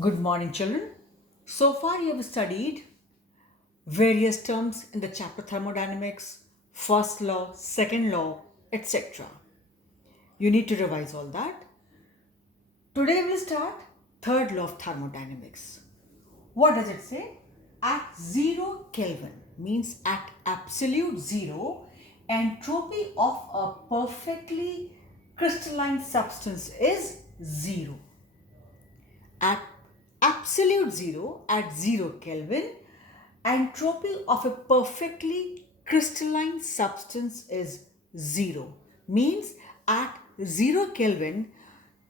Good morning, children. So far, you have studied various terms in the chapter thermodynamics, first law, second law, etc. You need to revise all that. Today, we'll start third law of thermodynamics. What does it say? At 0 Kelvin means at absolute zero, entropy of a perfectly crystalline substance is zero. At absolute zero, at 0 Kelvin, entropy of a perfectly crystalline substance is zero. Means at 0 Kelvin,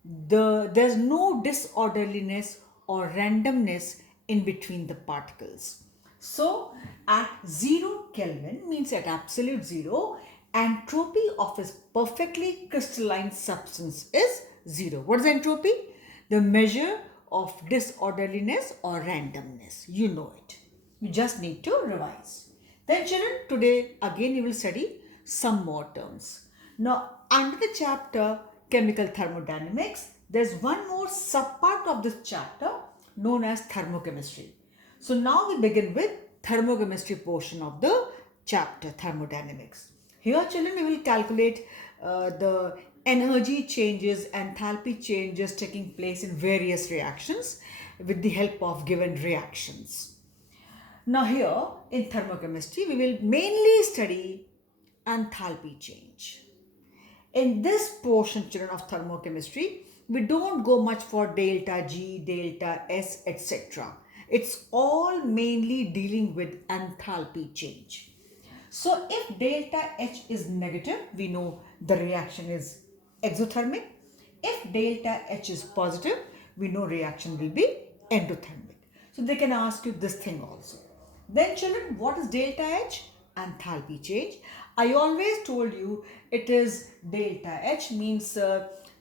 there's no disorderliness or randomness in between the particles. So at 0 Kelvin means at absolute zero, entropy of a perfectly crystalline substance is zero. What is entropy? The measure of disorderliness or randomness. You know it. You just need to revise. Then children, today again you will study some more terms. Now under the chapter chemical thermodynamics, there's one more subpart of this chapter known as thermochemistry. So now we begin with thermochemistry portion of the chapter thermodynamics. Here children we will calculate the energy changes, enthalpy changes taking place in various reactions with the help of given reactions. Now here in thermochemistry we will mainly study enthalpy change. In this portion children of thermochemistry, we don't go much for delta G, delta S, etc. It's all mainly dealing with enthalpy change. So if delta H is negative, we know the reaction is exothermic. If delta H is positive, we know reaction will be endothermic. So they can ask you this thing also. Then children, what is delta H? Enthalpy change. I always told you it is delta H means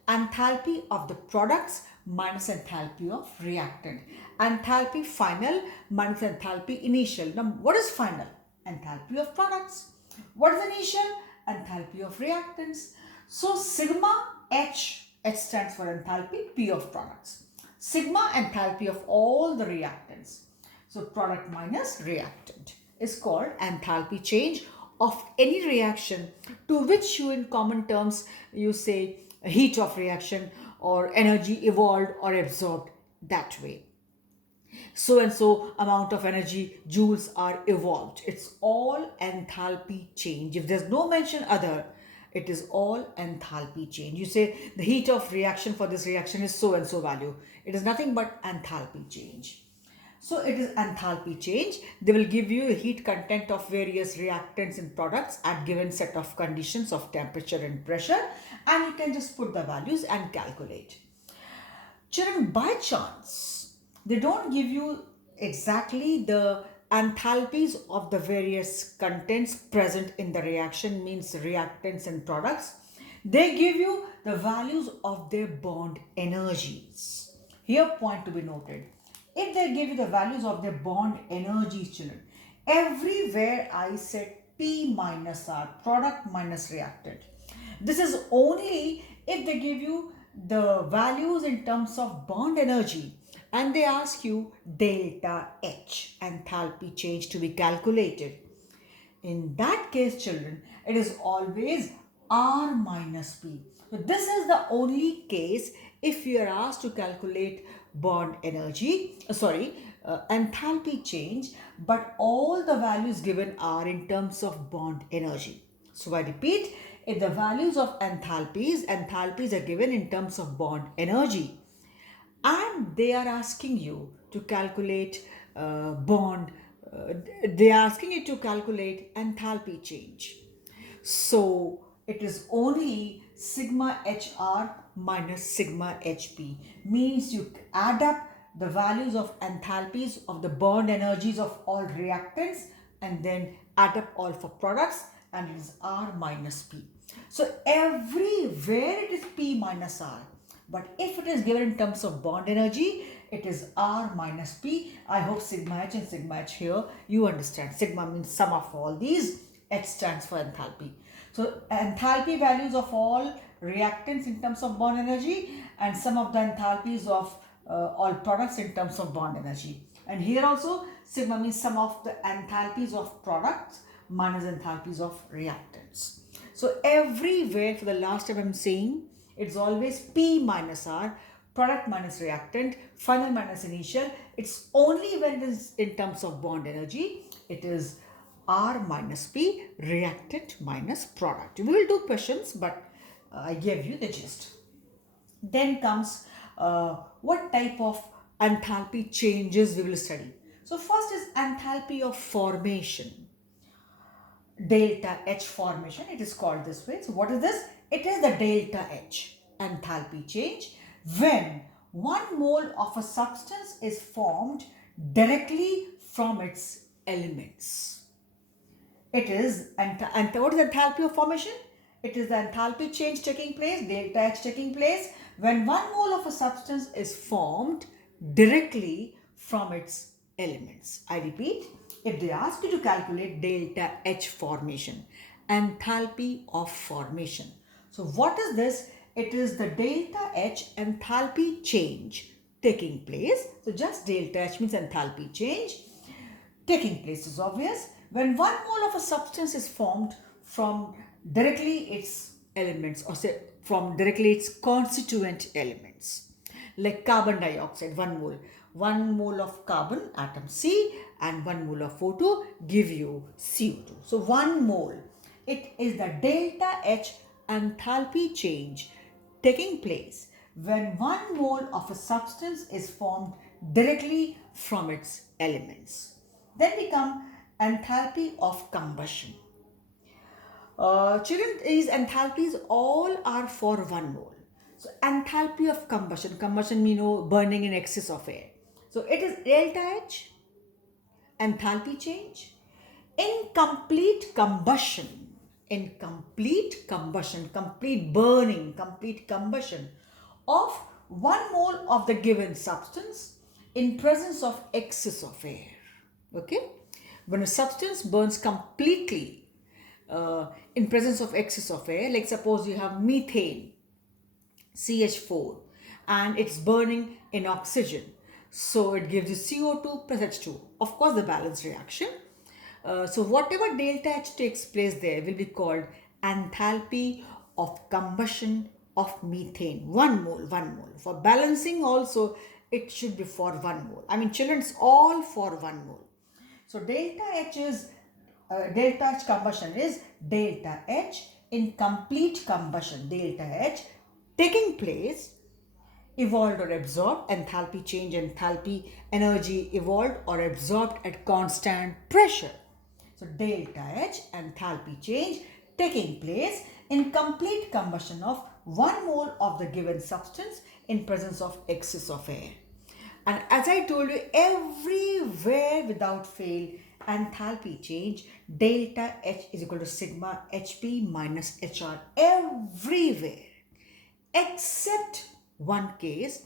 enthalpy of the products minus enthalpy of reactant. Enthalpy final minus enthalpy initial. Now what is final? Enthalpy of products. What is initial? Enthalpy of reactants. So sigma H, H stands for enthalpy, P of products. Sigma enthalpy of all the reactants. So product minus reactant is called enthalpy change of any reaction to which you in common terms you say heat of reaction or energy evolved or absorbed that way. So and so amount of energy joules are evolved. It's all enthalpy change. If there's no mention other, it is all enthalpy change. You say the heat of reaction for this reaction is so and so value. It is nothing but enthalpy change. So it is enthalpy change. They will give you the heat content of various reactants in products at given set of conditions of temperature and pressure, and you can just put the values and calculate. Children, by chance, they don't give you exactly the enthalpies of the various contents present in the reaction, means reactants and products. They give you the values of their bond energies. Here point to be noted. If they give you the values of their bond energies, children, everywhere I said P minus R, product minus reactant. This is only if they give you the values in terms of bond energy and they ask you delta H, enthalpy change, to be calculated. In that case, children, it is always R minus P. So this is the only case if you are asked to calculate bond energy, enthalpy change, but all the values given are in terms of bond energy. So I repeat, if the values of enthalpies are given in terms of bond energy, and they are asking you to calculate they are asking you to calculate enthalpy change. So it is only sigma HR minus sigma HP, means you add up the values of enthalpies of the bond energies of all reactants and then add up all for products, and it is R minus P. So everywhere it is P minus R. But if it is given in terms of bond energy, it is R minus P. I hope sigma H and sigma H here you understand. Sigma means sum of all these. H stands for enthalpy. So enthalpy values of all reactants in terms of bond energy and sum of the enthalpies of all products in terms of bond energy. And here also sigma means sum of the enthalpies of products minus enthalpies of reactants. So everywhere for the last time I'm saying it's always P minus R, product minus reactant, final minus initial. It's only when it is in terms of bond energy, it is R minus P, reactant minus product. We will do questions, but I gave you the gist. Then comes what type of enthalpy changes we will study. So first is enthalpy of formation. Delta H formation, it is called this way. So what is this? It is the delta H enthalpy change when 1 mole of a substance is formed directly from its elements. It is, and what is enthalpy of formation? It is the enthalpy change taking place, delta H taking place when 1 mole of a substance is formed directly from its elements. I repeat, if they ask you to calculate delta H formation, enthalpy of formation. So what is this? It is the delta H enthalpy change taking place. So just delta H means enthalpy change taking place is obvious when 1 mole of a substance is formed from directly its elements, or say from directly its constituent elements, like carbon dioxide. 1 mole of carbon atom C and 1 mole of O2 give you CO2. So 1 mole, it is the delta H enthalpy change taking place when 1 mole of a substance is formed directly from its elements. Then we come enthalpy of combustion. Children, these enthalpies all are for 1 mole. So enthalpy of combustion, means burning in excess of air. So it is delta H, enthalpy change, incomplete combustion, complete burning, complete combustion of 1 mole of the given substance in presence of excess of air. Okay? When a substance burns completely in presence of excess of air, like suppose you have methane, CH4, and it's burning in oxygen. So it gives you CO2 plus H2. Of course, the balance reaction. So whatever delta H takes place there will be called enthalpy of combustion of methane. 1 mole, 1 mole. For balancing also, it should be for 1 mole. I mean, children, it's all for 1 mole. So delta H combustion is delta H in complete combustion. Delta H taking place, evolved or absorbed, enthalpy change, enthalpy energy evolved or absorbed at constant pressure. So delta H enthalpy change taking place in complete combustion of 1 mole of the given substance in presence of excess of air. And as I told you, everywhere without fail, enthalpy change, delta H is equal to sigma HP minus HR everywhere, except one case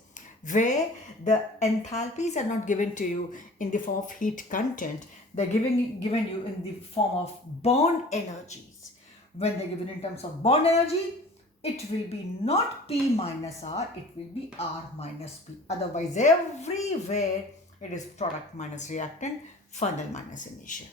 where the enthalpies are not given to you in the form of heat content. They're given you in the form of bond energies. When they're given in terms of bond energy, it will be not P minus R, it will be R minus P. Otherwise, everywhere it is product minus reactant, final minus initial.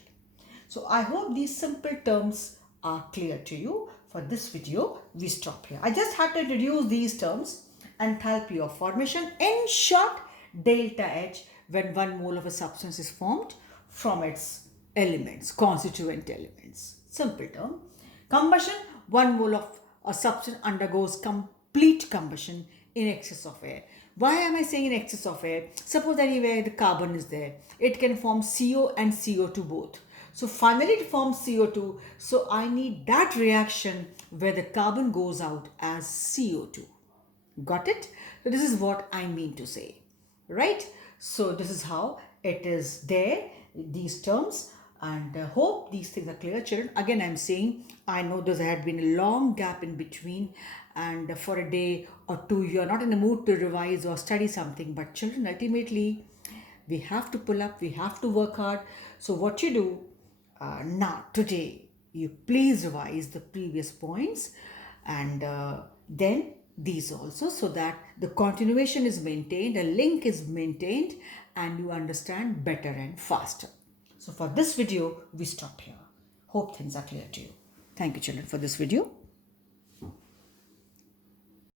So I hope these simple terms are clear to you. For this video, we stop here. I just had to introduce these terms. Enthalpy of formation, in short, delta H when 1 mole of a substance is formed from its elements, constituent elements. Simple term. Combustion, 1 mole of a substance undergoes complete combustion in excess of air. Why am I saying in excess of air? Suppose anywhere the carbon is there, it can form CO and CO2 both. So finally it forms CO2. So I need that reaction where the carbon goes out as CO2. Got it? So this is what I mean to say, right? So this is how it is there, these terms, and hope these things are clear, children. Again, I'm saying, I know there had been a long gap in between, and for a day or two, you're not in the mood to revise or study something, but children, ultimately, we have to pull up, we have to work hard. So what you do now, today, you please revise the previous points, and then these also, so that the continuation is maintained, a link is maintained, and you understand better and faster. So for this video, we stop here. Hope things are clear to you. Thank you, children, for this video.